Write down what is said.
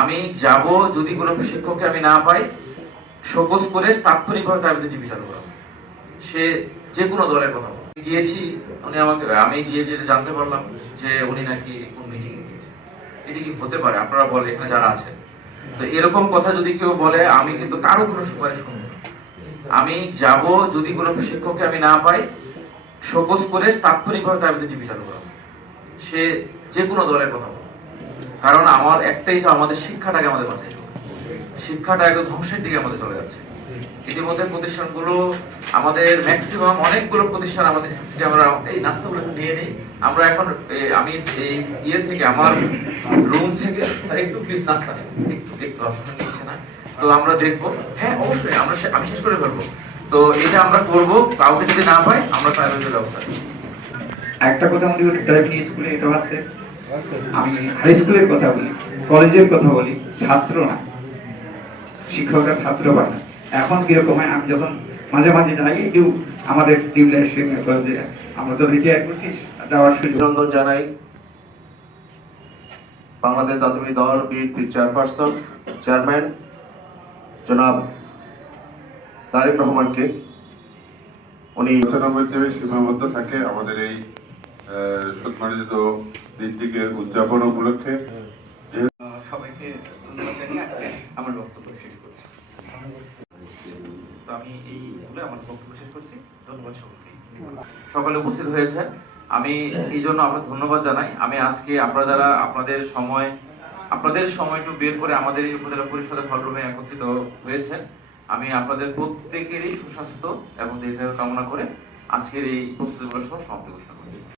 আমি যাব, যদি কোনো শিক্ষককে আমি না পাই, শোকজ করে তাৎক্ষণিকভাবে তার বিরুদ্ধে বিচার করা। সে যে কোনো দলের কথা বলে। গিয়েছি, উনি আমাকে, আমি গিয়ে যেটা জানতে পারলাম যে উনি নাকি কোন মিটিং এ গিয়েছে। এটা কি হতে পারে? আপনারা বলেন এখানে যারা আছেন। তো এরকম কথা যদি কেউ বলে, আমি কিন্তু কারো কোনো সুপারিশ শুনবো না। আমি যাব, যদি কোনো শিক্ষককে আমি না পাই, শোকজ করে তাৎক্ষণিকভাবে তার বিরুদ্ধে বিচার করা। সে যে কোনো দলের কথা বলে। কারণ আমার একটাই যে আমাদের শিক্ষাটাকে আমাদের বাঁচাইতে হবে। শিক্ষাটা একদম ধ্বংসের দিকে আমাদের চলে যাচ্ছে। ইতিমধ্যে প্রতিষ্ঠানগুলো আমাদের ম্যাক্সিমাম অনেকগুলো প্রতিষ্ঠান আমাদের সিস্টেম, আমরা এই নাস্তাগুলো নিয়ে নিই। আমরা এখন আমি এই ইয়ে থেকে আমার রুম থেকে একটু প্লিজ নাস্তা নেই, একটু একটু আপনার নিচ্ছে না। তো আমরা দেখবো, হ্যাঁ অবশ্যই আমি শেষ করে ফেলবো। তো এটা আমরা করবো, কাউকে যদি না পাই আমরা তার বিরুদ্ধে ব্যবস্থা নেব। একটা কথা মনে করি, ড্রাইভিং স্কুলে এটা আছে, আমি হাই স্কুলের কথা বলি, কলেজের কথা বলি, ছাত্র না, শিক্ষকরা ছাত্র পায় না। এখন কিরকম হয়, আমি যখন মাঝে মাঝে যাই, একটু আমাদের টিম যে আমরা তো রিটায়ার করছি, যাওয়ার সুযোগ। অভিনন্দন জানাই বাংলাদেশ জাতীয় দল বিএনপির চেয়ারপারসন চেয়ারম্যান জনাব তারেক রহমানকে। উনি সীমাবদ্ধ থাকে আমাদের এই সম্মানিত দিনটিকে উদযাপন উপলক্ষে। সবাইকে ধন্যবাদ জানিয়ে আমার বক্তব্য শেষ করছি। তো আমি এই বলে আমার বক্তব্য শেষ করছি। ধন্যবাদ সকলকে। সকলে উপস্থিত হয়েছেন, আমি এই জন্য আপনাকে ধন্যবাদ জানাই। আমি আজকে আপনারা যারা আপনাদের সময়টু বের করে আমাদের এই উপজেলা পরিষদের হলরুমে একত্রিত হয়েছেন, আমি আপনাদের প্রত্যেকেরই সুস্বাস্থ্য এবং দীর্ঘায়ু কামনা করে আজকের এই প্রস্তুতিমূলক সভা সমাপ্তি ঘোষণা করি।